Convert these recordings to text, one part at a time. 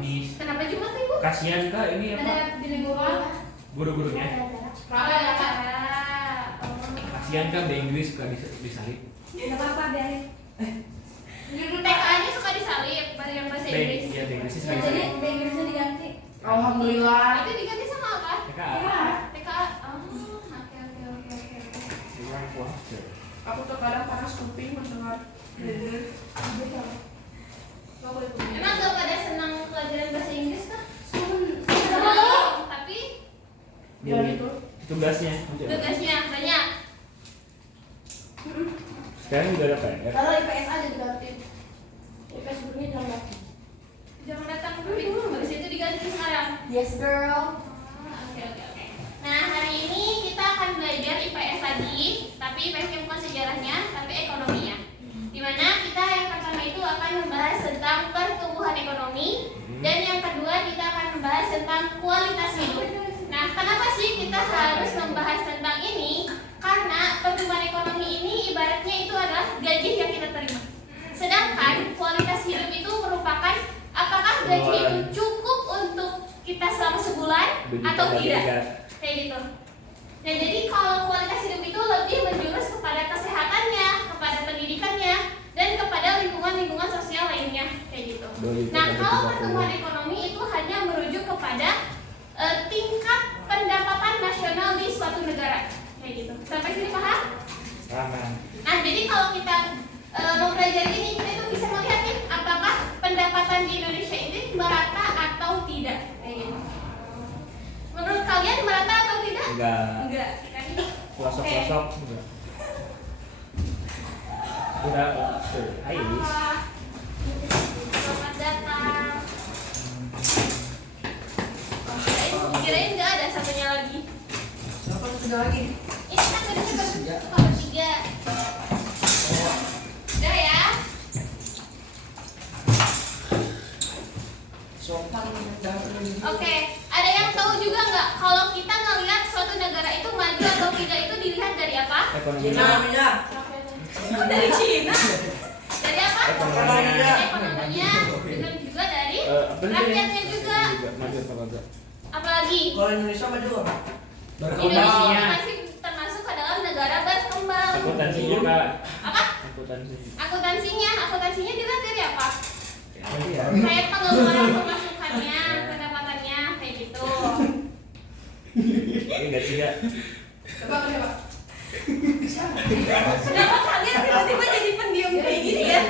Kamis. Kenapa Jumat Ibu? Kasihan Kak ini Ada apa? guru. Guru-gurunya. Ada acara. Kasihan Kak bahasa Inggris suka disalib. Enggak apa-apa, biarin. Guru TKA-nya suka disalib yang bahasa Inggris. Iya, bahasa Inggris suka Jadi disalib. bahasa Inggrisnya diganti. Alhamdulillah. Itu diganti sama apa? TKA. TKA. Oh, oke. Kurang puasa. Aku terkadang panas kuping mendengar dengar. Gak boleh punya. Emang gak pada senang pelajaran bahasa Inggris kah? Sun. Tapi Ya gitu. Tugasnya. tugasnya banyak. Sekarang juga ada PR. Kalau IPS aja diganti. IPS gurunya jangan ganti. Jangan datang dulu. Habis itu diganti sekarang. Yes, girl. Oke. Nah, hari ini kita akan belajar IPS lagi, tapi IPS-nya bukan sejarahnya, tapi ekonominya. Dimana kita yang pertama itu akan membahas tentang pertumbuhan ekonomi, dan yang kedua kita akan membahas tentang kualitas hidup. Nah, kenapa sih kita harus membahas tentang ini? Karena pertumbuhan ekonomi ini ibaratnya itu adalah gaji yang kita terima. Sedangkan kualitas hidup itu merupakan apakah gaji itu cukup untuk kita selama sebulan atau tidak. Kayak gitu. Nah, jadi kalau kualitas hidup itu lebih menjurus kepada kesehatannya, kepada pendidikannya, dan kepada lingkungan sosial lainnya, kayak gitu. Nah, kalau pertumbuhan ekonomi itu hanya merujuk kepada tingkat pendapatan nasional di suatu negara, kayak gitu. Sampai sini paham? Aman. Nah, jadi kalau kita mempelajari ini, kita itu bisa melihat nih, apakah pendapatan di Indonesia ini merata atau tidak, kayak gitu. Menurut kalian merata atau tidak? Enggak. Kan? Pelosok-pelosok enggak. Udah, Ais. Selamat datang. Kirain nggak ada satunya lagi. Siapa sudah lagi? Ini kan tadi baru tiga. Udah ya. Sopan Oke. Ada yang tahu juga nggak kalau kita ngelihat suatu negara itu maju atau tidak itu dilihat dari apa? Ekonomi. namanya. Oh, dari Cina. Dari apa? Ekonominya. Ekonominya. Dan juga dari Apa nih? rakyatnya juga. Maju apa enggak? Apalagi? Kalau Indonesia maju apa? Indonesia masih termasuk ke dalam negara berkembang. Akuntansinya Kak. Apa? Akuntansinya dilihat dari apa? Kayak pengeluaran pemasukannya, pendapatannya, kayak gitu. Ini enggak sih Kak? Coba. Kenapa kalian tiba-tiba jadi pendiam kayak gini ya?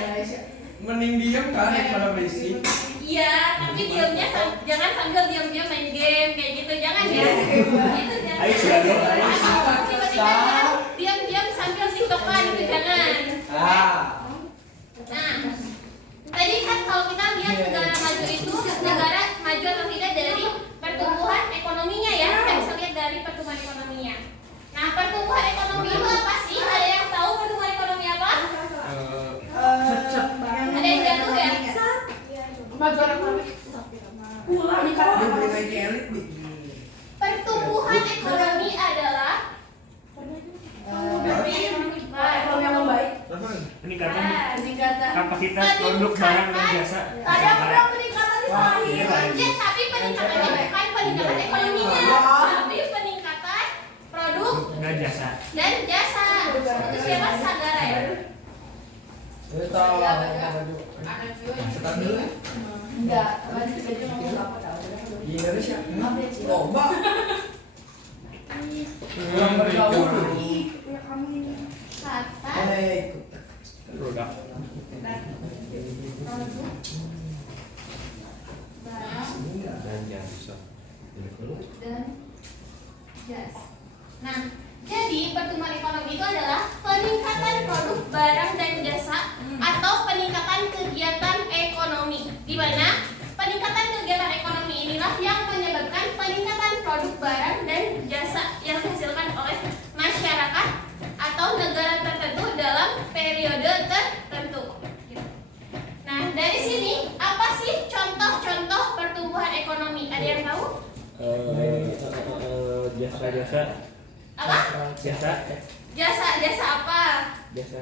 Mending diem kan daripada berisik. Iya, tapi diamnya jangan sambil diam-diam main game kayak gitu, jangan ya. Itu jangan. Ayo sudah dong, ayo. Tiba-tiba diam-diam sambil tiktokan itu jangan. Nah, tadi kan kalau kita lihat negara maju itu negara maju atau tidak dari pertumbuhan ekonominya ya, kita bisa lihat dari pertumbuhan ekonominya. Nah, pertumbuhan ekonomi itu apa sih? Ada yang tahu pertumbuhan ekonomi apa? Ada yang jatuh ya? Kemajuan ekonomi. Pulang dia boleh naik elit nih. Pertumbuhan ekonomi adalah Ekonomi yang membaik. Peningkatan Peningkatan. kapasitas produk barang dan jasa. Tadi aku bilang peningkatan disalahin. ya, tapi peningkatannya bukan peningkatan ekonominya, tapi peningkatan produk Dan jasa. dan jasa. Itu siapa? Sagara ya? Setan dulu ya. Enggak, tadi baju ngomong apa tahu. Di Indonesia lomba. Kurang bergaul. Kata Produk. barang Dan jasa. dan jasa. Nah, jadi pertumbuhan ekonomi itu adalah peningkatan produk barang dan jasa atau peningkatan kegiatan ekonomi, di mana peningkatan kegiatan ekonomi inilah yang menyebabkan peningkatan produk barang dan jasa yang dihasilkan oleh masyarakat atau negara tertentu dalam periode tertentu. Nah, dari sini apa sih contoh-contoh pertumbuhan ekonomi? Ada yang tahu? Jasa. Apa? Jasa. Jasa apa? Jasa.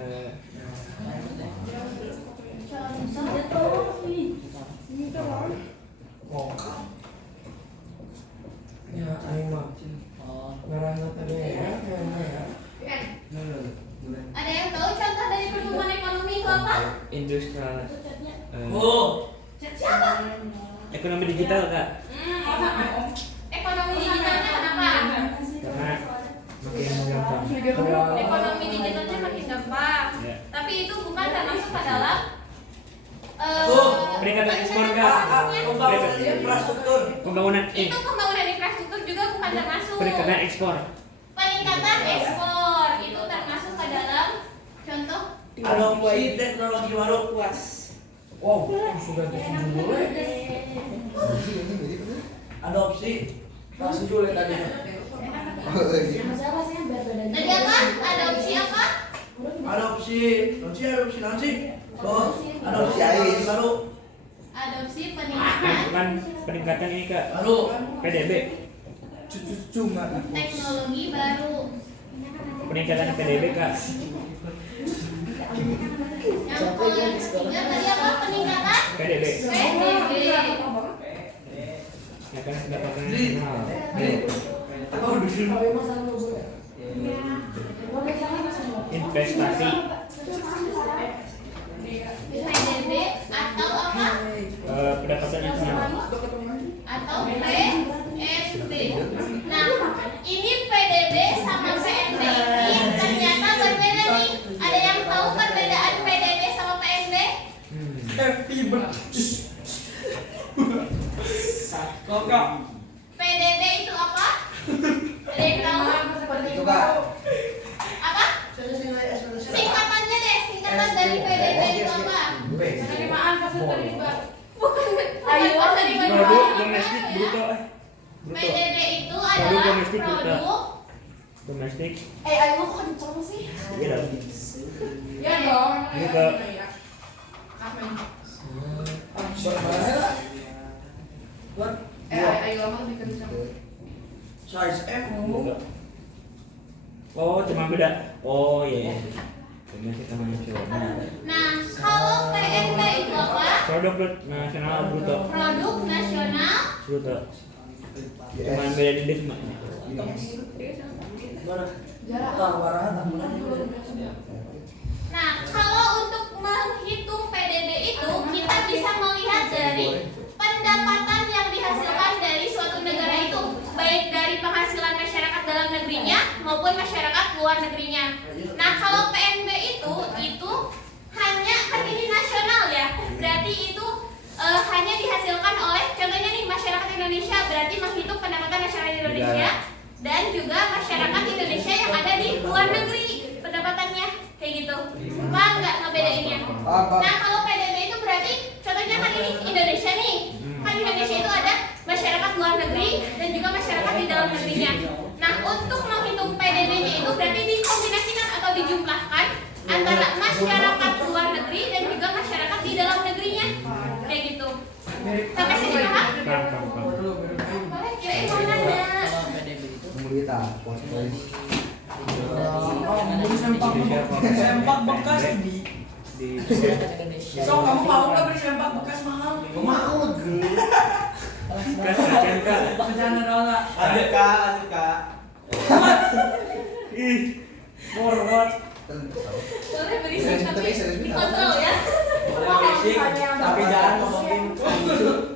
Oh, Siapa? ekonomi digital kak. Ekonomi digitalnya kenapa? Karena makin gampang. Ekonomi digitalnya makin gampang. Ya. Tapi itu bukan termasuk ke dalam Peningkatan ekspor kak. Pembangunan infrastruktur. Pembangunan itu pembangunan infrastruktur juga bukan termasuk. peningkatan ekspor. Peningkatan ekspor itu termasuk ke dalam contoh. Adopsi teknologi baru. Wow, sudah boleh. Adopsi. Masih julid tadi. Siapa sih yang berbeda? Tadi apa? Adopsi apa? Adopsi nanti. Oh, adopsi AI baru. Adopsi Bukan peningkatan ini kak. Baru. PDB. Cuma. teknologi baru. Peningkatan PDB kak. Yang ketiga tadi apa? Peningkatan PDB. PDB. Ya kan pendapatan Di. nasional. Oh, di sini. Kalau masalah logo ya? Kalau misalnya masalah Investasi. PDB atau apa? Pendapatan nasional. Atau PNB. Nah, ini PDB sama PNB ini ternyata berbeda nih. Ada yang tahu perbedaan PDB sama PNB? Happy birthday. Kokok. PDB itu apa? Ada yang tahu? Coba. Apa? Singkatannya deh, singkatan dari PDB itu apa? Penerimaan hasil terlibat. Bukan Ayo, dari Produk domestik bruto. Bruto. PDB itu Produk adalah domestik bruto. produk Domestik. ayo kok kenceng sih? Iya dong. Ya dong. Ini ke Apa ini? Buat. Ayo lama lebih kencang. Size M. Oh, cuma beda. Oh iya. Domestik sama nasional. Nah, kalau PNB itu apa? Produk nasional bruto. Produk nasional. Bruto. Cuma beda di desma. Mana? Jarak. Warahan. Nah, kalau untuk menghitung PDB itu kita bisa melihat dari pendapatan yang dihasilkan dari suatu negara itu, baik dari penghasilan masyarakat dalam negerinya maupun masyarakat luar negerinya. Nah, kalau PNB itu hanya kan ini nasional ya, berarti itu hanya dihasilkan oleh contohnya nih masyarakat Indonesia, berarti menghitung pendapatan masyarakat Indonesia dan juga masyarakat Indonesia yang ada di luar negeri pendapatannya kayak gitu. Paham nggak ngebedainnya? Nah, kalau PDB itu berarti contohnya kan ini Indonesia nih, kan Indonesia itu ada masyarakat luar negeri dan juga masyarakat di dalam negerinya. Nah, untuk menghitung PDB-nya itu berarti dikombinasikan atau dijumlahkan antara masyarakat luar negeri dan juga masyarakat di dalam negerinya kayak gitu. Sampai sini paham? Boleh kirain mau nanya. Sempak bekas di. So kamu mau nggak beli sempak bekas mahal? Mau. Kan kasihan kak. Bercanda dong nggak? Lanjut kak. Ih. Forward. Boleh berisik tapi dikontrol ya. Berisik, tapi jangan ngomongin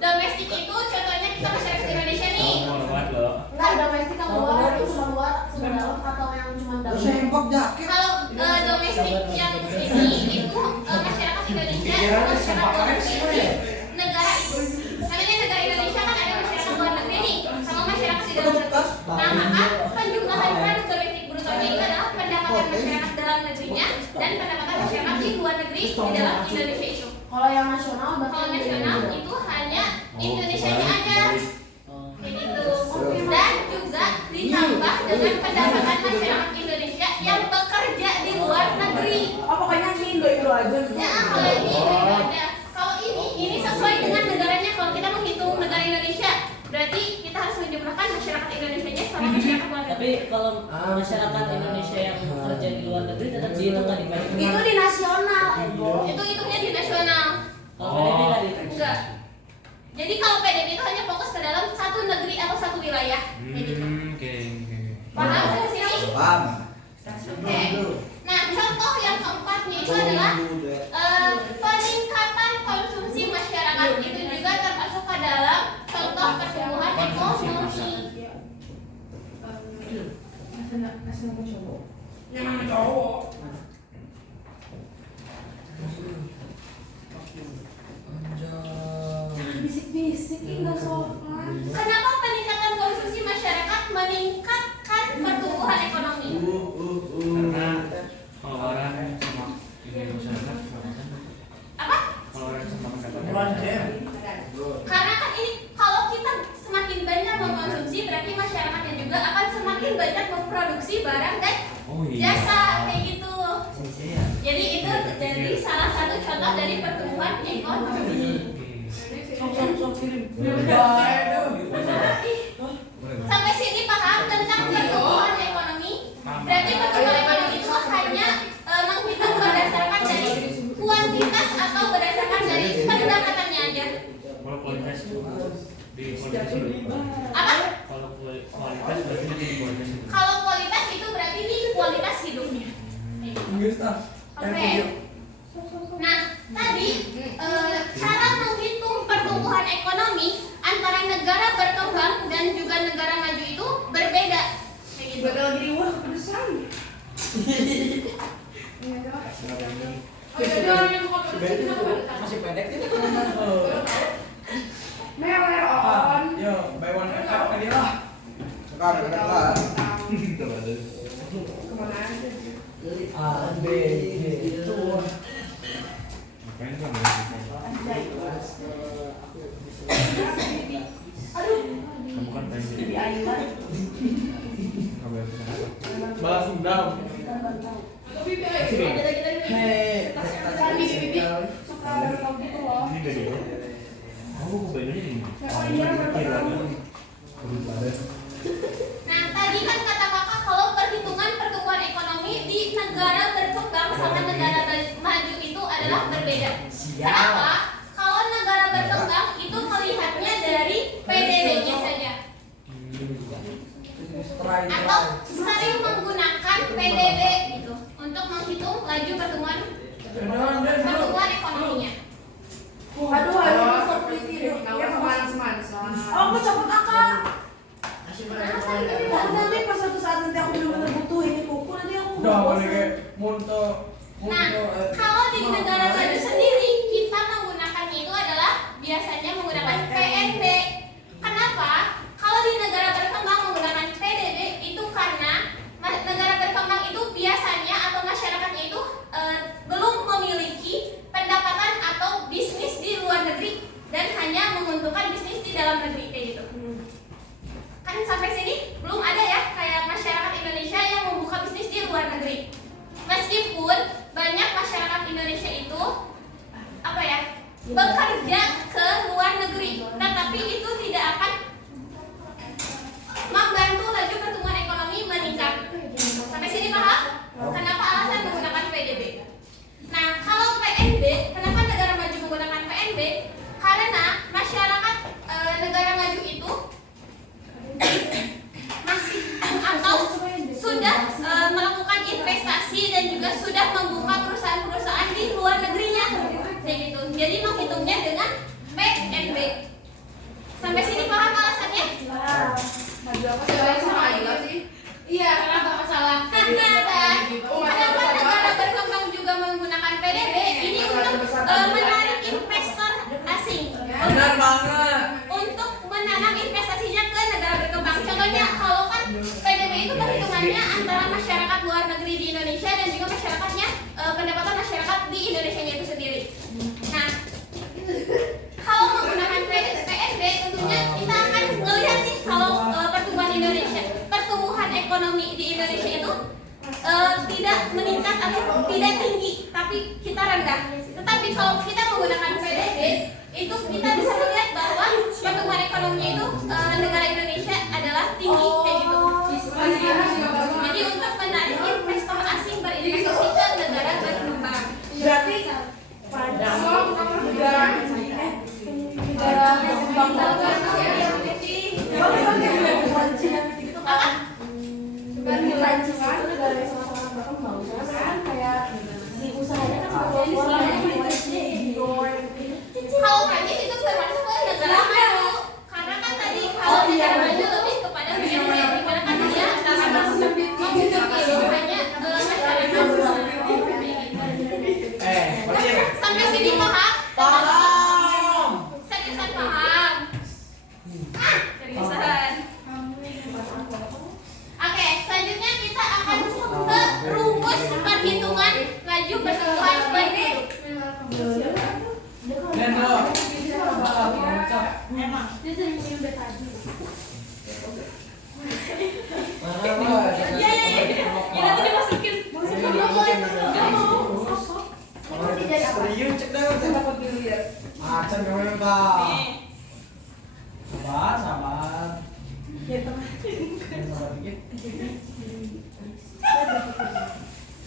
Domestik itu contohnya kita masyarakat Indonesia nih. Forward loh. Enggak, domestik yang luar itu cuma luar, cuma dalam atau yang cuma dalam? Sempak jaket. Kalau domestik yang ini itu masyarakat Indonesia masyarakat luar negeri negara itu. Namanya negara Indonesia kan ada masyarakat luar negeri nih sama masyarakat di dalam negeri. Nah, maka penjumlahan produk domestik brutonya itu adalah pendapatan masyarakat dalam negerinya dan pendapatan masyarakat di luar negeri di dalam Indonesia itu. Kalau yang nasional berarti Kalau yang nasional beda-beda. itu hanya Indonesia-nya aja kayak gitu. Dan juga ditambah dengan pendapatan masyarakat Indonesia yang bekerja di luar negeri. Oh, pokoknya ini Indo aja. Ya, kalau ini ada. Kalau ini sesuai dengan negaranya. Kalau kita menghitung negara Indonesia, berarti kita harus menjumlahkan masyarakat Indonesianya sama masyarakat luar negeri. Tapi kalau masyarakat Indonesia yang kerja di luar negeri tetap dihitung nggak dibalik? Itu di nasional, Ego. Itu hitungnya di nasional. Kalau PDB nggak dihitung? Enggak. Jadi kalau PDB itu hanya fokus ke dalam satu negeri atau satu wilayah. Kayak gitu. Oke. Paham sampai sini? Paham. Oke. Nah, contoh yang keempatnya itu adalah peningkatan konsumsi kasih nama cowok. Yang mana cowok? Jangan bisik-bisik, ini nggak sopan. Kenapa peningkatan konsumsi masyarakat meningkatkan pertumbuhan ekonomi? Karena kalau orang sama ini masyarakat Apa? kalau orang sama Bulan mendapatkan jam. Karena kan ini kalau kita semakin banyak mengkonsumsi berarti masyarakatnya juga akan semakin banyak memproduksi barang dan oh iya jasa kayak gitu. Jadi itu jadi salah satu contoh dari pertumbuhan ekonomi. Sok kirim. Sampai sini paham tentang pertumbuhan ekonomi? Berarti pertumbuhan ekonomi itu hanya menghitung berdasarkan dari kuantitas atau berdasarkan dari pendapatannya aja. kalau kualitas itu di kualitas itu Apa? kalau kualitas berarti nanti di kualitas itu Kalau kualitas itu berarti di kualitas hidupnya. Oke. Nah, tadi cara menghitung pertumbuhan ekonomi antara negara berkembang dan juga negara maju itu berbeda. Kayak gitu. Bakal jadi wah kepedesan. Oh iya, dia orang yang suka pedesan kita apa? Masih pendek ini. Meler on. Yo, buy one get one kali lah. Sekarang kan. Kemana aja sih? A B C itu. ngapain kan kamu kan pengen jadi Lebih ayu kan? kamu yang kenapa Balas dendam. Bibi aja. Hei, Kami bibi suka berkau gitu loh. ini dari lo kamu kebayangnya ini Oh iya, berkau. Nah, tadi kan kata kakak kalau perhitungan pertumbuhan ekonomi di negara berkembang sama negara maju itu adalah berbeda. Kenapa? Kalau negara berkembang itu melihatnya dari PDB-nya saja. Atau sering menggunakan PDB gitu untuk menghitung laju pertumbuhan ekonominya. Aduh, sok pretty deh. Dia semanis-manis. Oh, aku copot kakak. Kenapa ini? Nanti pas suatu saat nanti aku benar-benar butuh ini kuku, nanti aku udah bosan. boleh kayak munto. Nah, kalau di negara maju sendiri kita menggunakannya itu adalah biasanya menggunakan PNB. Kenapa? Kalau di negara berkembang menggunakan PDB itu karena negara berkembang itu biasanya atau masyarakatnya itu belum memiliki pendapatan atau bisnis di luar negeri dan hanya menguntungkan bisnis di dalam negeri kayak gitu. Kan sampai sini belum ada ya kayak masyarakat Indonesia yang membuka bisnis di luar negeri. Meskipun banyak masyarakat Indonesia itu apa ya bekerja ke luar negeri, tetapi itu tidak akan membantu laju pertumbuhan ekonomi meningkat. Sampai sini paham? Kenapa alasan menggunakan PDB? Nah, kalau PNB, kenapa negara maju menggunakan PNB? Karena masyarakat negara maju itu masih atau sudah melakukan investasi dan juga sudah membuka perusahaan-perusahaan di luar negerinya kayak gitu. Jadi menghitungnya dengan PNB. Sampai sini paham alasannya? Maju apa sih? Sama aja sih. Iya, kenapa masalah? Kenapa negara berkembang juga menggunakan PDB? Ini untuk menarik investor asing. Benar banget. Untuk menanam investasinya ke negara berkembang. Contohnya kalau kan PDB itu perhitungannya antara masyarakat luar negeri di Indonesia dan juga masyarakatnya pendapatan masyarakat di Indonesia itu sendiri. Nah, kalau menggunakan PNB tentunya kita akan melihat nih kalau pertumbuhan ekonomi di Indonesia itu tidak meningkat atau tidak tinggi, tapi kita rendah. Tetapi kalau kita menggunakan PDB itu kita bisa melihat bahwa pertumbuhan ekonominya itu negara Indonesia adalah tinggi kayak gitu. Jadi untuk menarik investor asing berinvestasi ke negara berkembang. Berarti pada negara berkembang Apa? bukan Prancis itu negara yang sangat-sangat berkembang kan kayak si usahanya kan Kalau Prancis itu termasuk ke negara maju. Karena kan tadi kalau negara maju lebih kepada PNB, dimana kan dia sangat Dia sering minum dari tadi. Ini tuh dimasukin. Serius cek dah. Dapat dilihat. Macan memang kak. Sabar, sabar. Ya tengah. Sabar dikit.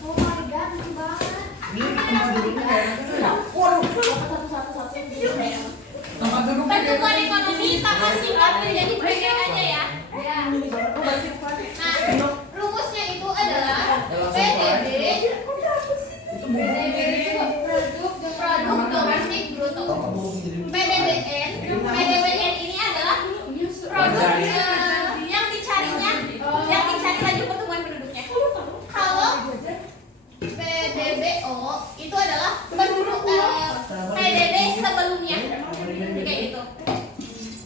Oh my god, lucu banget. Ini tempat duduknya kayaknya. Waduh. Satu. Tempat duduknya Pertumbuhan ekonomi tambah singkat menjadi PE aja ya. Ya. Nah, rumusnya itu adalah PDB produk domestik bruto. PDBN ini adalah produk yang dicari laju pertumbuhan penduduknya. Kalau PDBO itu adalah penduduk PDB sebelumnya, kayak gitu.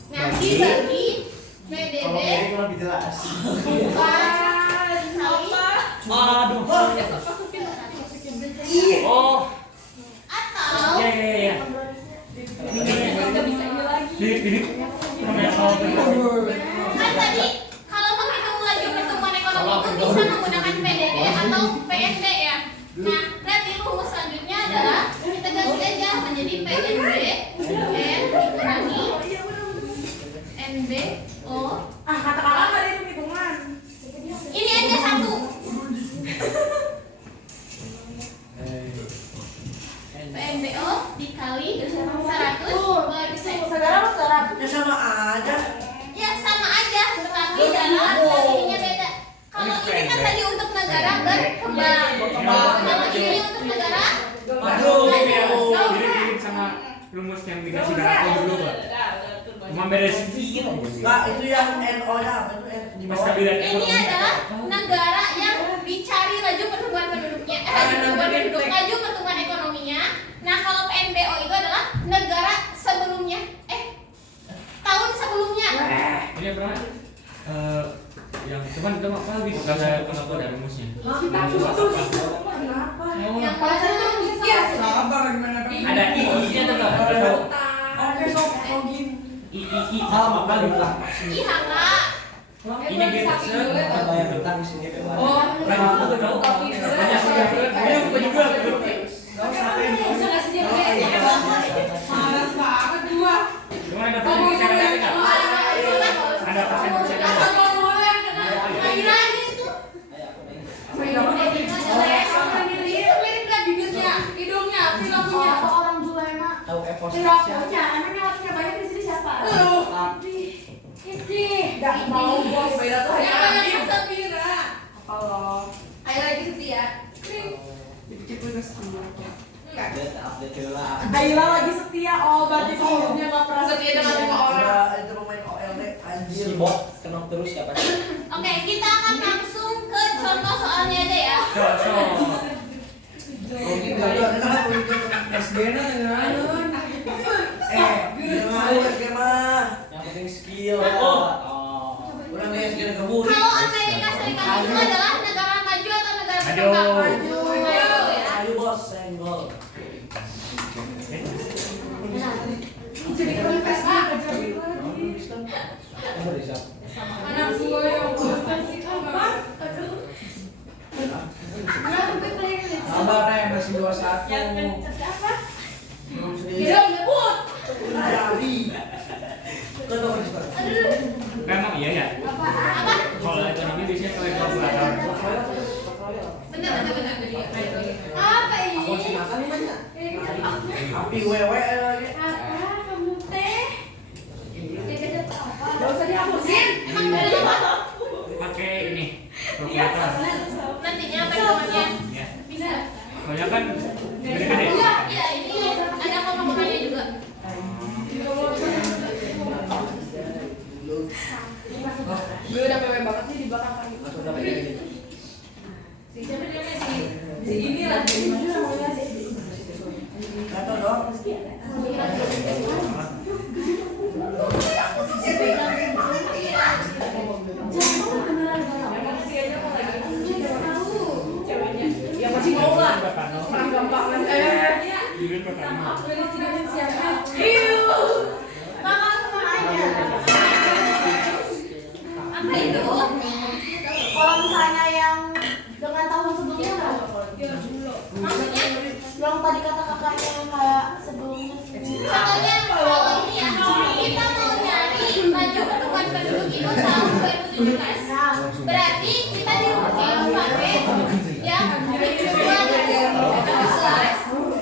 Nah, dibagi PDB lebih jelas. Aduh. Oh. atau Iya. Ini. kan tadi kalau menghitung laju pertumbuhan ekonomi itu bisa menggunakan PDB atau PNB ya. Nah, berarti rumus selanjutnya adalah kita ganti aja menjadi PNB N dikurangi NBO. Kata kakak nggak ada hitung-hitungan. Ini aja satu. PNBO dikali 100 Sekarang lo serap. Ya sama aja. ya sama aja, tetapi dalam ininya beda. Kalau ini kan tadi untuk negara berkembang. Kalau ini untuk negara Mirip sama rumus yang dikasih Darto dulu, Pak. Cuma beda sedikit. Kak, itu yang NO-nya apa itu? Di Mas bawah. kabinet ini ekonomi. adalah negara yang dicari laju pertumbuhan penduduknya, laju pertumbuhan ekonominya. Nah, kalau PNBO itu adalah negara sebelumnya, tahun sebelumnya. Ini apa? Yang cuman itu apa gitu? Kenapa ada rumusnya? Yang pada itu Sabar gimana Kak? Ada I-nya tuh nggak? Ada Oke, sok login. I apa gitu? IHK. Ini gitu. Bayar utang di sini. Oh, Banyak tuh tahu. Banyak sih. Banyak juga. malas banget gua. Cuma ada persen lagi nggak? Ada persen lagi. Tahu Evos. Gak mau gua beda tuh hanya Kalau ayo lagi setia. Aila lagi setia, berarti sebelumnya gak pernah setia dengan 5 orang. Itu pemain OLD anjir. Si bot kenal terus siapa sih? Oke, kita akan langsung ke contoh soalnya aja ya. SD-nya dengan SG mah. Yang penting skill. Orang dia SG keburu. Kalau Amerika Serikat itu adalah negara maju atau negara Maju. berkembang? Maju ya. Ayo bos, senggol. Jadi kalau Facebook anak gua yang apa? Sabar ya, masih 21. Yang pencet apa? Belum sedih. Dia nyebut. Dari. Kau tahu kan sekarang? Memang iya ya. Apa? Kalau ekonomi biasanya kalau kalkulator. Benar. Apa ini? Aku sih makan nih banyak. Api wewe lagi. Apa kamu teh? Dia apa? Gak usah dihapusin. Emang dari apa? Pakai ini kalkulator. Nantinya apa hitungannya? Ya. Bisa. Soalnya kan gede-gede. Iya, ini ada koma-komanya juga. Gue udah PW banget nih di belakang kaki. Masuk berapa ini? Siapa dia si ini lah. Gak tau dong. Ya masih mau lah. Orang gampang Ini pertama. Hiu. Mama sama aja. Berarti kita dirugikan pakai yang 2012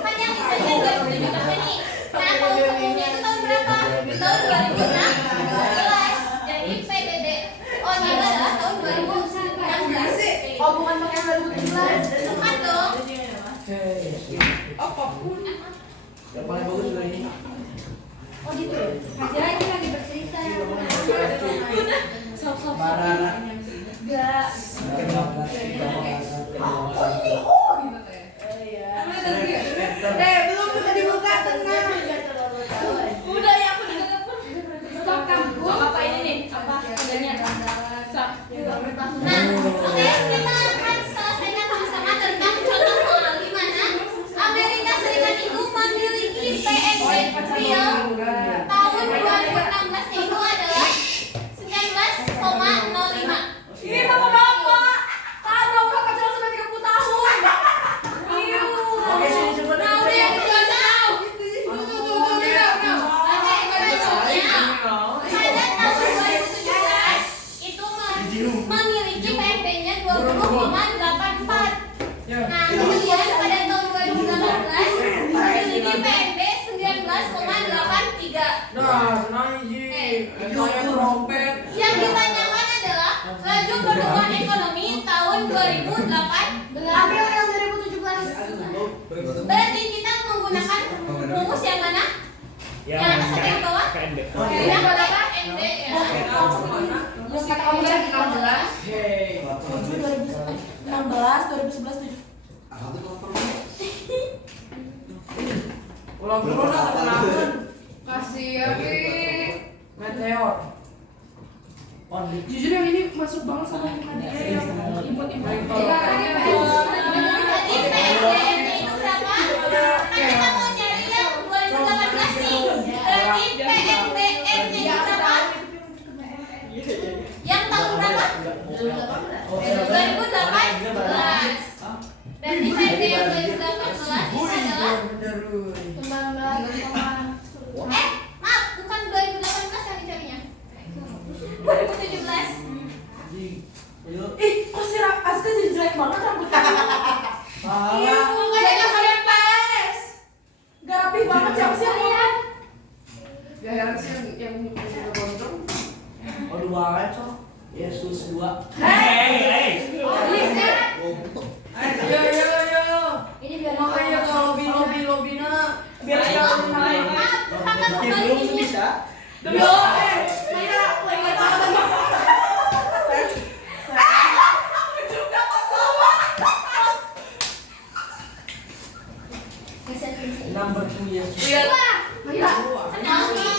kan yang misalnya 2017 nih. Nah tahun sebelumnya itu tahun berapa? Tahun 2016. Jadi PDB nya adalah tahun 2016. Oh bukan pakai 2017. Bukan dong. Apapun. Yang paling bagus juga ini. Oh gitu. Hasilnya ini lagi bercerita ya. Sok-sok. Marah. Enggak. Belum bisa dibuka, tenang. Udah ya aku udah stop kamu. Apa ini nih? Apa adanya? Stop. Nah, oke kita akan selesaikan sama-sama tentang contoh soal di mana Amerika Serikat itu memiliki PNB real tahun 2016 itu adalah 19,05. Ini bapak-bapak. Tahu kakak cuma sudah 30 tahun. Oke, sini coba. Nah, udah yang kedua tahu. Oke, selanjutnya pada tahun 2017 itu memiliki PNB-nya 20,84. Nah, kemudian pada tahun 2018 memiliki PNB 19,83. Nah, senang Ji. Kayak trompet. Yang ditanyakan adalah laju pertumbuhan ekonomi tahun 2008. Ambil yang 2017. Berarti kita menggunakan rumus yang mana? Yang atas atau yang bawah? Yang berapa? ND ya. Yang kata kamu tadi 16. Hey. 16, 2011, 7. Ulang turun lah teman-teman. Kasih ya, Pi. Meteor. Jujur yang ini masuk banget sama yang yang input-input. Jadi PNB itu berapa? Kita mau nyari yang 2018 nih. Berarti PNB itu berapa? Yang tahun berapa? 2018. Berarti PNB yang 2018 itu adalah maaf, bukan 2018 yang dicarinya. 2017. Ih, kok si Aska jadi jelek banget rambutnya? Iya, Kayaknya kalian pes. Gak rapih banget siapa sih yang lihat? Gak heran sih yang udah gondrong. Aduh banget, Cok. Yesus 2. Ayo. Ini biar Makanya kalau lobby-na biar jangan main. Maaf, kakak kembali ini. Demi Allah, lagi tahu. Number 2 Yesus. Lihat. Kenal nih.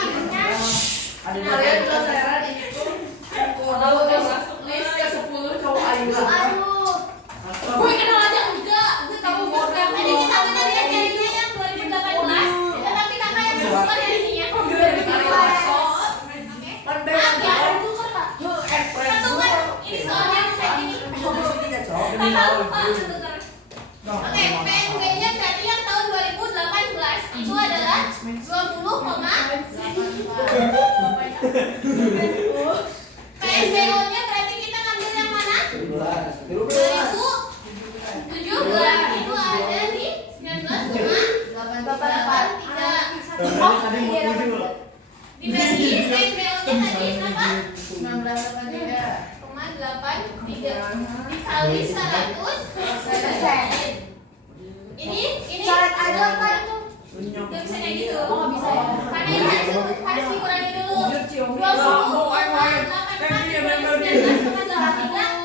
Ada Kalian jelas heran ini tuh kalau list ke 10 cowok Ayla. Aduh. Gue kenal aja enggak. Gue tahu gue kenal. Tadi kita benar ya jadinya yang 2018, tetapi kakak yang suka jadinya. Satukan ini soalnya kayak gini. Kakak lupa sebentar. Oke, PNB-nya berarti yang tahun 2018 itu adalah 20,. PSBO-nya berarti kita ngambil yang mana? 2017 itu ada di 19,83. Dibagi PSBO-nya tadi berapa? 19,83 dikali 100%. Ini Coret aja apa itu? nggak bisa kayak gitu. Oh, nggak bisa ya. Karena ini harus dikurangi dulu. 20,83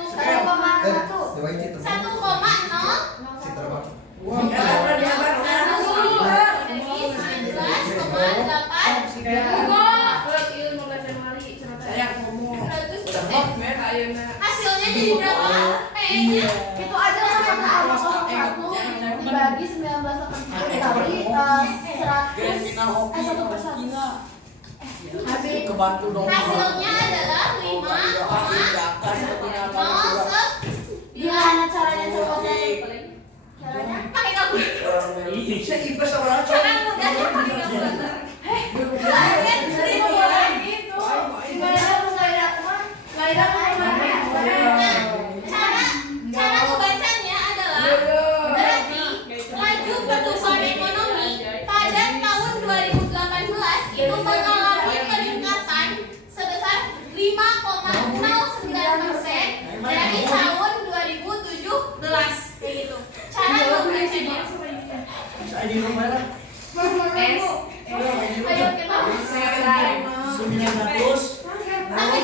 hasilnya jadi berapa? P-nya Itu aja sama sama dibagi 19,83 dikali 100 kebantu dong. hasilnya adalah 5,09. Gimana caranya coba? Caranya pakai kalkulator. Saya ibas sama Cara mudahnya pakai kalkulator. Kalian sering gitu. Gimana lu nggak ada teman? Nggak ada teman.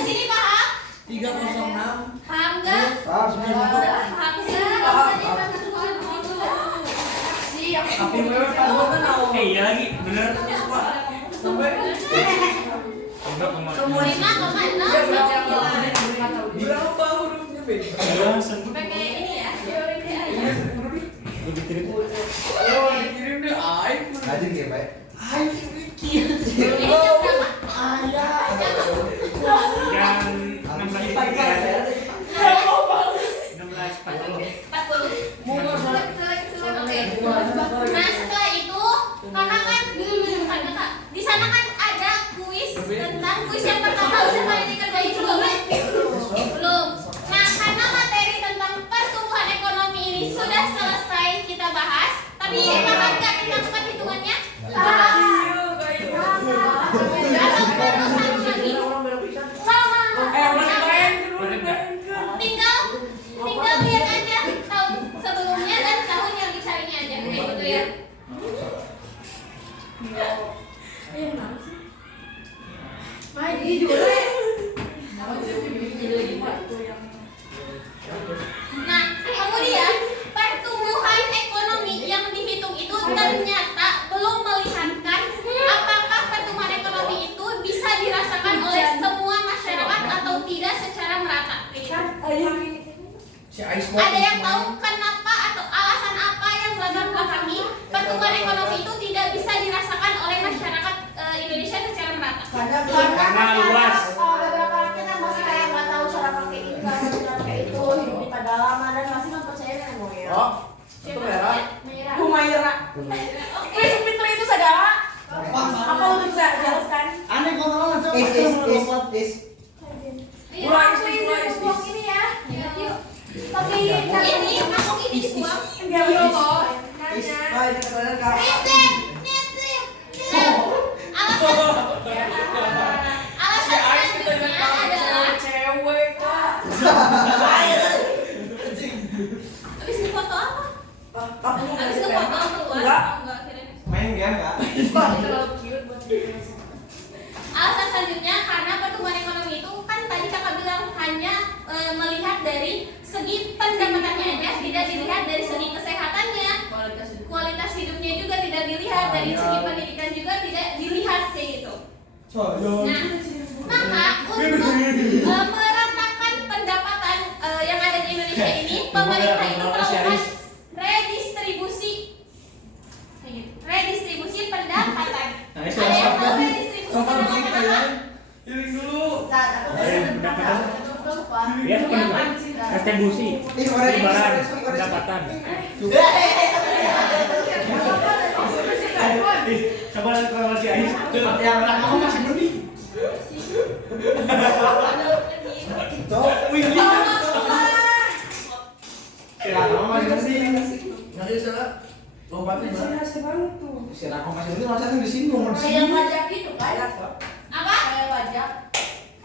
sini paham? 306. Paham nggak? Paham. Paham nggak? Tapi wewe passwordnya naon? Iya lagi, bener. Sampai 5,6 berapa hurufnya, Be? pakai ini ya. Oh, dikirim deh, aing. Rajin ya, Pak. Aing mikir. Ini jam berapa? Ayah. Jam 16 pagi. 16.40. 40. Oke. Nah setelah itu kakak kan bukan kakak. Di sana kan ada kuis tentang kuis yang pertama udah kalian dikerjain belum? Belum. Nah karena materi tentang pertumbuhan ekonomi ini sudah selesai kita bahas, tapi paham nggak kita bukan hitungannya? Paham? Atau baru satu lagi? Tinggal lihat aja tahun sebelumnya dan tahun yang dicarinya aja kayak gitu ya. Nah, kemudian pertumbuhan ekonomi yang dihitung itu ternyata belum melihatkan apakah pertumbuhan ekonomi itu bisa dirasakan oleh semua masyarakat atau tidak secara merata. Si Ais Ada yang tahu kenapa atau alasan apa yang melatar belakangi pertumbuhan ekonomi itu tidak bisa dirasakan oleh masyarakat Indonesia secara merata? Karena luas. Beberapa rakyat yang masih kayak nggak tahu cara pakai ini, cara pakai itu, hidup di pedalaman dan masih mempercayai nenek moyang. Oh, itu merah. Merah. Humaira. Oke. Fitri itu saudara. Apa lu bisa jelaskan? Aneh kontrol coba. Is. Iya. Buang ini ya. Yuk. Pakai Ini aku ini dibuang. Enggak kok. Is. Baik, kalian Kak. Alasan selanjutnya adalah Cewek kak. habis itu foto apa? Habis itu foto keluar? Enggak. Enggak kirain. Main game, Kak. terlalu cute buat Alasan selanjutnya karena pertumbuhan ekonomi itu kan tadi kakak bilang hanya melihat dari segi pendapatannya aja, tidak dilihat dari segi kesehatannya, kualitas hidupnya juga tidak dilihat, dari segi pendidikan juga tidak dilihat kayak gitu. Nah, maka untuk meratakan pendapatan yang ada di Indonesia ini, pemerintah itu melakukan redistribusi, kayak gitu. Redistribusi pendapatan. Ada yang tahu redistribusi pendapatan apa? Healing dulu. Ya, distribusi. Penyebaran pendapatan. Coba kalau si Ais. Yang kamu masih berdiri. Itu. Kamu masih berdiri. Nanti salah. Lompatin Ciri khasnya banget tuh. Si Rako masih berdiri, masa di sini nomor kayak pajak gitu kan? Apa? Kayak pajak.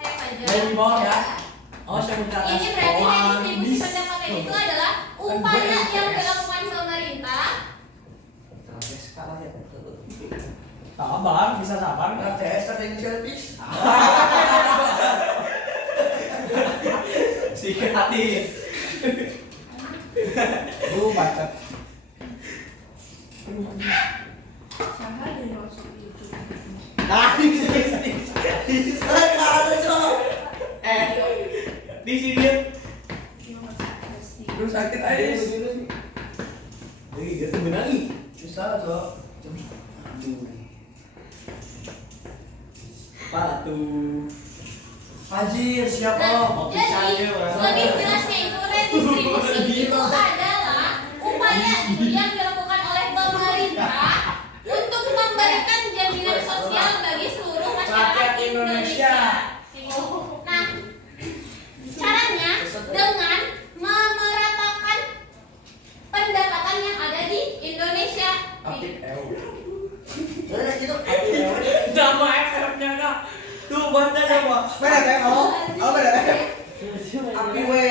Kayak pajak. Dari bawah ya. Oh, saya minta Ini berarti redistribusi pendapatan itu adalah upaya yang dilakukan pemerintah. Sekarang ya. Sabar, bisa sabar. RTS ada yang selfish. Sikit hati. Lu baca. Salah deh masuk itu. Di sini. Terus sakit Ais. Dia tuh benangi. Susah tuh. Kepala tuh. Fajir siapa? Nah, jadi lebih jelasnya itu redistribusi itu adalah upaya yang dilakukan oleh pemerintah untuk memberikan jaminan sosial bagi seluruh masyarakat Indonesia. Nah, caranya dengan memeratakan pendapatan yang ada di Indonesia. Aktif Nama FF-nya Kak. Tuh baca coba. Beda kayak oh beda. Api wewe.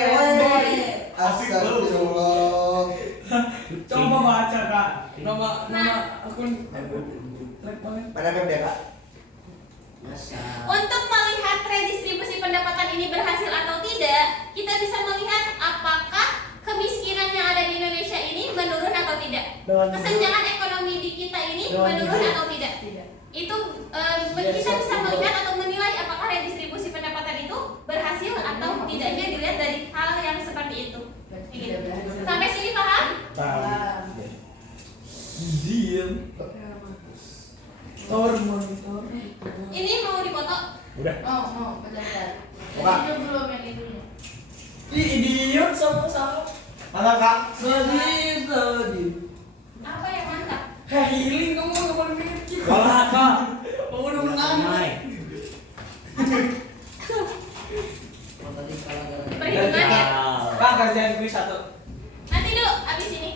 Astagfirullah. Coba baca Kak. Nama akun like banget. Pada web ya, Kak. Untuk melihat redistribusi pendapatan ini berhasil atau tidak, kita bisa melihat apakah kemiskinan yang ada di Indonesia ini menurun atau tidak. Kesenjangan ekonomi di kita ini menurun atau tidak. Itu kita bisa melihat atau menilai apakah redistribusi pendapatan itu berhasil atau tidaknya dilihat dari hal yang seperti itu. Gitu. Sampai sini paham? Diam. Monitor. Ini mau dipoto? Udah. Oh, benar-benar. Buka. Itu belum yang itunya. Ih, idiot sama-sama. Mantap kak. Sedih. Apa yang mantap? Healing kamu nggak boleh mikir. Kalah kak. Kamu udah menang. Perhitungan ya? Kak kerjaan kuis 1. Nanti dulu, abis ini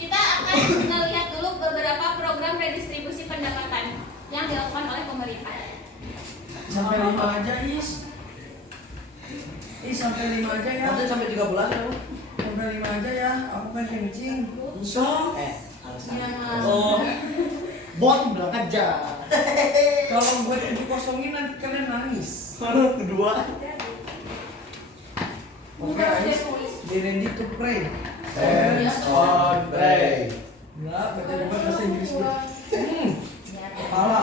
kita akan melihat dulu beberapa program redistribusi pendapatan yang dilakukan oleh pemerintah. Sampai 5 aja, Is. Sampai 5 aja ya. Nanti sampai 3 bulan ya bu. Sampai 5 aja ya. Aku kan kencing. So. Oh. Bot bilang aja. Kalau gue dikosongin nanti kalian nangis. Kedua. Oke, Is. Be ready to pray. Hands on pray. Enggak, baca juga bahasa Inggris gue. Kepala.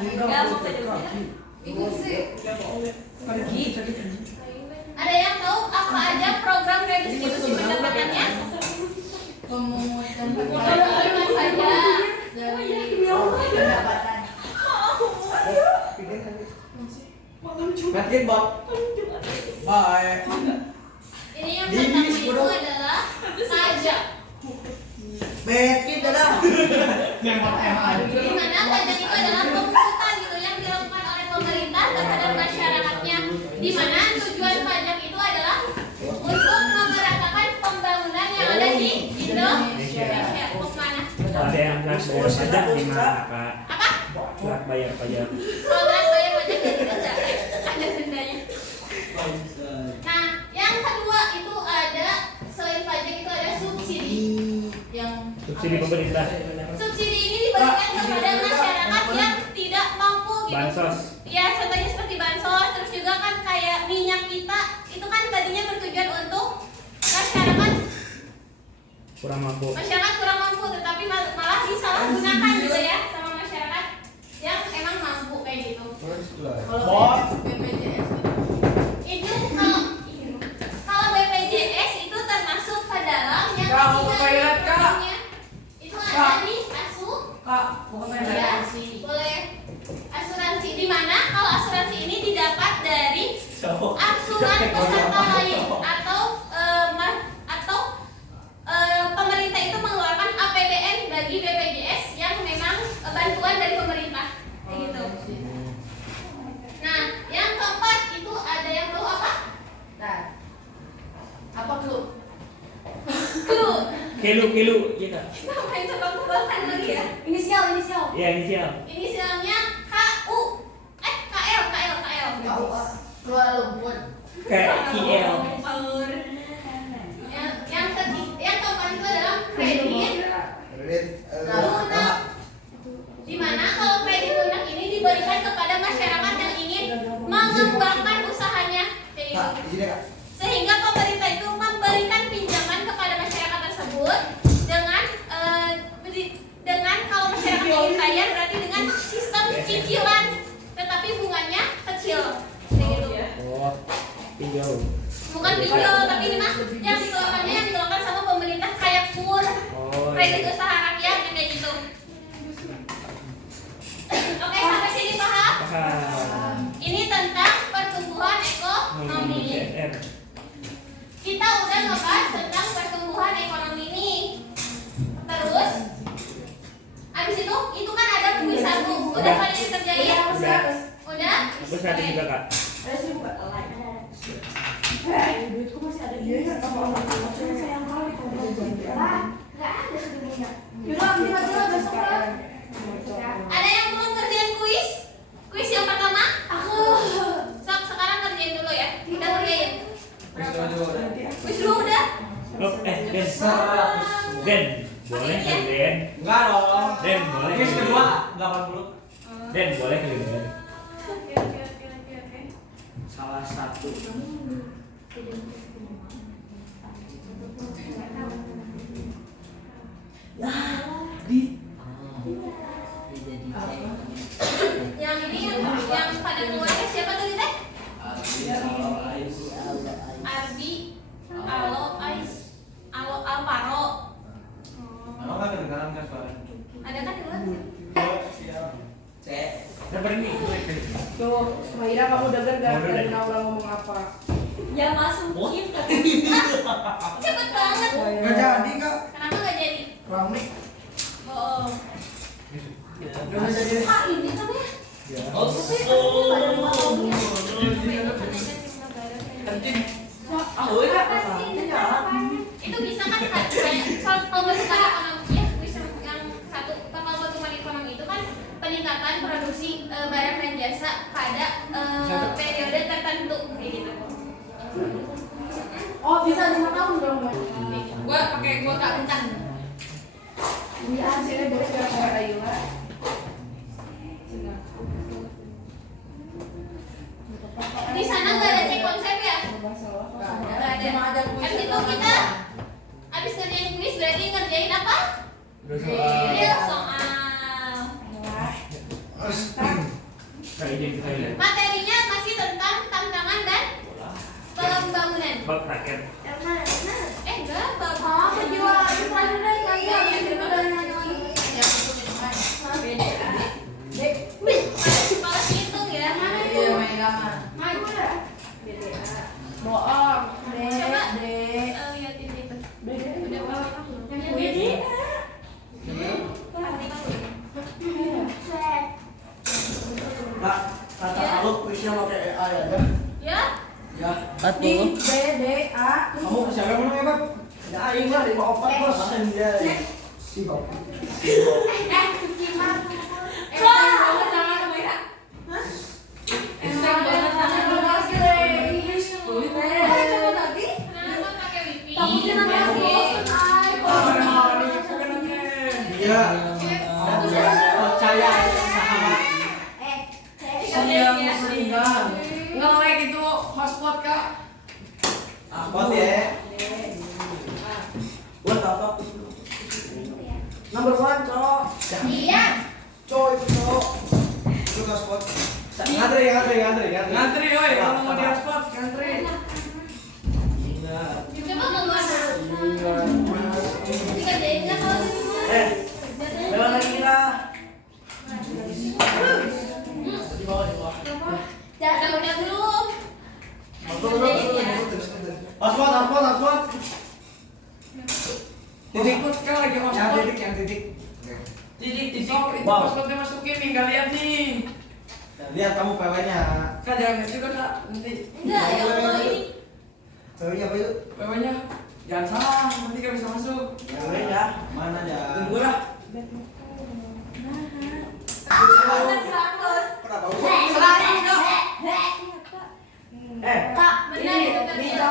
Enggak, aku ke kaki. Ikut sih. Kaki sakit anjing. Ada yang tahu apa aja program redistribusi pendapatannya? Pemungutan Pemungutan saja. dari pendapatan. Matiin bot. Bye. Ini yang pertama itu adalah pajak. Matiin dah. Di mana pajak itu adalah pemungutan gitu yang dilakukan oleh pemerintah terhadap masyarakatnya. Di mana tujuan pajak itu adalah untuk memeratakan pembangunan yang ada di Indonesia. Mau kemana? Ada yang surat bayar pajak di mana kak? Apa? Surat bayar pajak. Program bayar pajak jadi denda. Ada dendanya. Nah, yang kedua itu ada selain pajak itu ada subsidi. Yang Subsidi pemerintah. Subsidi ini diberikan kepada masyarakat yang tidak mampu gitu. Bansos. Ya, contohnya seperti bansos, terus juga kan kayak minyak kita itu kan tadinya bertujuan untuk masyarakat Kurang mampu. kurang mampu, tetapi malah disalahgunakan gitu ya sama masyarakat yang emang mampu kayak gitu. Bot. BPJS Itu kalau BPJS itu termasuk ke dalam yang Kak, mau ketiga ke toilet, Kak? programnya. Itu ada Kak. nih asuh Kak, bukan main ya, asuransi. boleh asuransi di mana kalau asuransi ini didapat dari angsuran peserta lain atau pemerintah itu mengeluarkan APBN bagi BPJS yang memang bantuan dari pemerintah kayak gitu. Nah, yang keempat itu ada yang tahu apa? Nah, apa clue? Clue. Kelu gitu. Kita main tebak-tebakan lagi ya. Inisial. Ya inisial. Inisialnya KU. KL. Kuala Lumpur. Kayak KL. Yang keempat itu adalah kredit lunak. Di mana kalau kredit lunak ini diberikan kepada masyarakat yang ingin mengembangkan usahanya, kayak Kak, gitu. di sini kak. Sehingga pemerintah itu memberikan pinjaman kepada masyarakat tersebut dengan kalau masyarakat ingin kaya berarti dengan sistem cicilan, tetapi bunganya kecil, kayak gitu. Oh, pinjau. Bukan pinjol, tapi ini mah yang dikeluarkan sama pemerintah kayak KUR, Oh. kredit usaha rakyat yang kayak gitu. Oke, sampai sini paham? Paham. Ini tentang pertumbuhan ekonomi. Kita udah ngebahas tentang pertumbuhan ekonomi ini. Terus, abis itu kan ada kuis 1. Udah pada dikerjain? Udah? Terus ada juga kak. Ada sih bukan duitku masih ada di sayang kali kalau nggak ada sebenarnya. Yaudah ambil aja lah besok lah. Ada yang belum ngerjain kuis? Kuis yang pertama? Aku. Sok, sekarang kerjain dulu ya. Udah ngerjain? Kuis dulu udah? Oh, Den. Boleh kali Den. Enggak dong. Den boleh. Kuis kedua 80. Den boleh kali Den. salah satu. Ya, di Yang ini yang pada keluarnya siapa tadi teh? Ardi, Alvaro. Kalau nggak kedengaran kan suara? Ada kan di luar? Cek. Dapat ini. Tuh, Maira kamu denger gak dari Naura ngomong apa? Ya masukin ke Cepet banget. Nggak jadi kak. Kenapa nggak jadi? Rame. Oh. Nggak jadi. ah ini kan ya. Itu bisa kan kayak kalau pertumbuhan ekonomi ya bisa yang satu kalau pertumbuhan ekonomi itu kan peningkatan produksi barang dan jasa pada periode tertentu kayak gitu. Oh bisa 5 tahun dong. Gua pakai kuota kencang. Iya, sini boleh gak kayak Ayla? Di sana nggak ada cek konsep ya? Nggak ada. Habis itu kita habis ngerjain kuis berarti ngerjain apa? Real soal. Materinya masih tentang tantangan dan pembangunan. Bab rakyat. Enggak, bab. Oh kejual itu terakhir deh Malas hitung ya. Bohong. Coba Dek. liatin itu. Beda. Udah berapa? Yang ini Kak, kata kamu kuisnya pakai AI aja. Ya? Ya. nih B D A Kamu siapa menang ya, Bang? Ya, aing lah 54 bos. Makanya dia. Sibuk. cuci mah jangan jangan Maira jangan jangan masih coba tadi Kenapa pakai wifi? tapi kenapa bosan ay Iya. Percaya sahabat. Siang seringan. Nge-like itu hotspot kak. Apa ya? Buat apa? Number 1, cowok. Iya. Cowok itu cowok. Itu hotspot. Ngantri. Ngantri woi, kalau mau di hotspot ngantri. Coba mau mana? Dikerjain nggak kalau di rumah? Lewat lagi kita. Di bawah. Udah belum? Hotspot. Hotspot kan lagi hotspot. Yang titik. Titik. Sok itu Wow. hotspotnya masukin nih, nggak lihat nih. Lihat kamu PW-nya. Kak jangan lihat juga kak, nanti. Enggak, yang mau ini. PW-nya apa itu? PW-nya jangan salah, nanti nggak bisa masuk. PW-nya mana aja? Tunggu lah. Kenapa? Selain kak. kak Benar itu kan. Iya.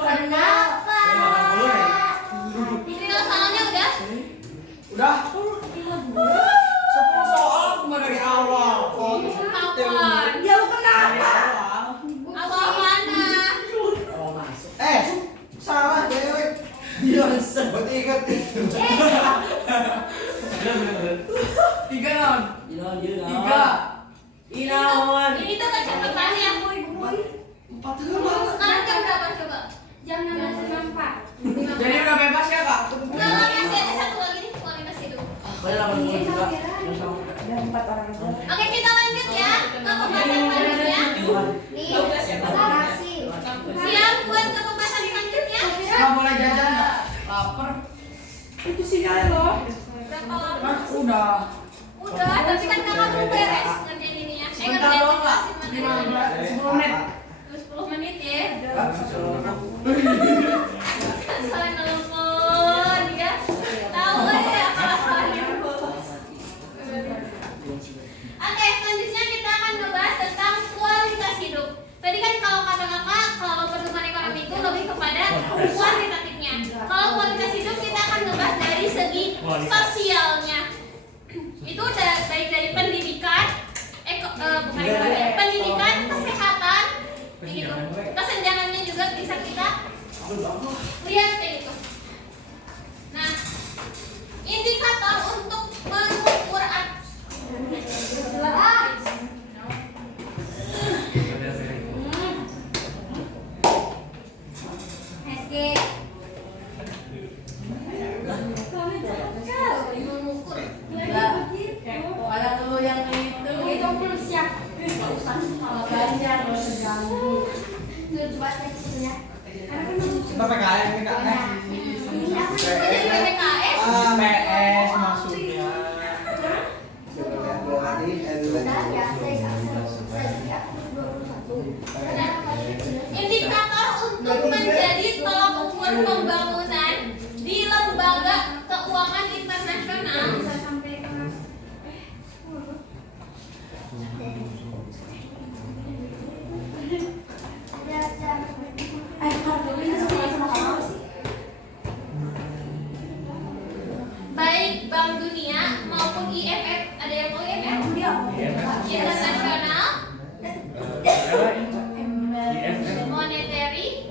kenapa Ini soalnya udah? Udah. 10 soal cuma dari awal. Kapan? ya lu kenapa Awal mana? Salah cewek. Dia sebut inget. Tiga non. Tiga. Ini tuh kecepatan ya. 4 juga. Sekarang jam berapa coba? jam 16.04 Jadi udah bebas ya kak? Enggak, masih ada satu lagi nih kualitas hidup. ada 4 orang aja Oke, kita lanjut ya ke pembahasan selanjutnya. nih saksi Siap buat ke pembahasan selanjutnya? Nggak boleh jajan nggak? Lapar. Itu sinyalnya loh. Berapa lama? Kan udah. Udah, tapi kan kakak belum beres ngerjain ini ya. Sebentar ngerjain doang kak. jelasin materi. 10 menit. 10 menit ya. Soalnya nelfon ya. Tahu ya apa-apanya. Oke, selanjutnya kita akan membahas tentang kualitas hidup. Tadi kan kalau kata kakak, kalau pertumbuhan ekonomi itu lebih kepada kuantitatifnya. Kalau kualitas hidup kita akan membahas dari segi sosialnya. Itu udah baik dari pendidikan, Kalau Ganjar kalau terganggu. PPKM ini kak. Jadi PPKS. PS maksudnya. Indikator untuk menjadi tolak ukur pembangunan di lembaga keuangan internasional. Baik Bank Dunia maupun IMF, ada yang tahu IMF? Internasional Monetary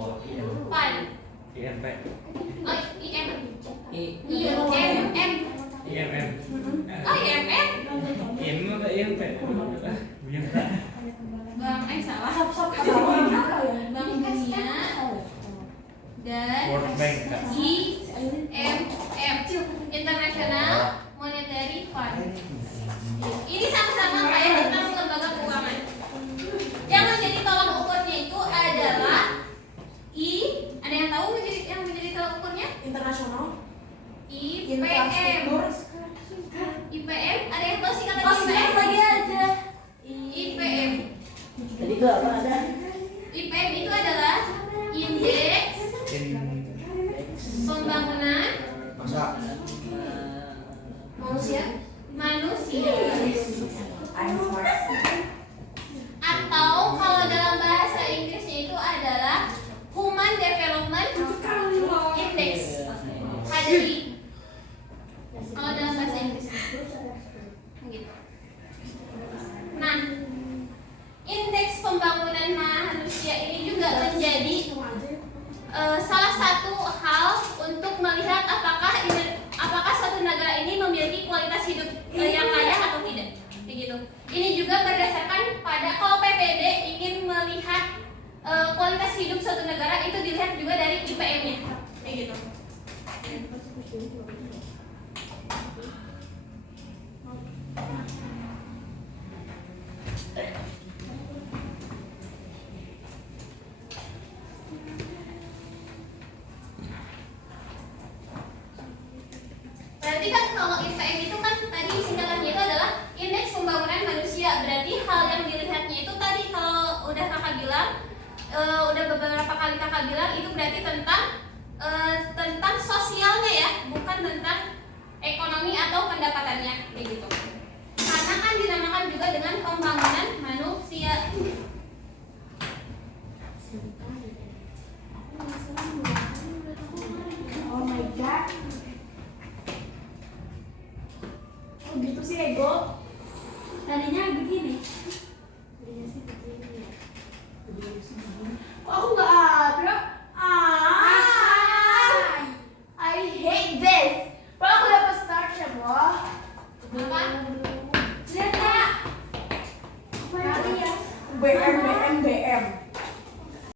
Fund. IMP. Oh, IMF. IMM. Oh, IMF. IMP. Salah. Bank Dunia dan World Bank. IMF, International Monetary Fund. Ini sama-sama kayak tentang lembaga keuangan. Yang menjadi tolak ukurnya itu adalah ada yang tahu yang menjadi tolak ukurnya? Internasional. IPM. IPM, ada yang tahu singkatan IPM? Lagi aja. IPM. Jadi itu apa ada? IPM itu adalah indeks pembangunan manusia atau kalau dalam bahasa Inggrisnya itu adalah Human Development Index, HDI kalau dalam bahasa Inggris gitu. Nah, indeks pembangunan manusia ini juga menjadi salah satu hal untuk melihat apakah suatu negara ini memiliki kualitas hidup yang layak atau tidak, begitu. Ini juga berdasarkan pada kalau PPD ingin melihat kualitas hidup suatu negara itu dilihat juga dari IPM-nya, begitu. Berarti kan kalau IPM itu kan tadi singkatannya itu adalah indeks pembangunan manusia. Berarti hal yang dilihatnya itu tadi kalau udah kakak bilang, udah beberapa kali kakak bilang itu berarti tentang sosialnya ya, bukan tentang ekonomi atau pendapatannya, begitu. Karena kan dinamakan juga dengan pembangunan manusia. Oh my god. Oh gitu sih ego. Tadinya begini. Kok aku nggak ada? I hate this. Kalau aku dapat start ya, boh. Apa? Lihat kak. Apa ya? BM.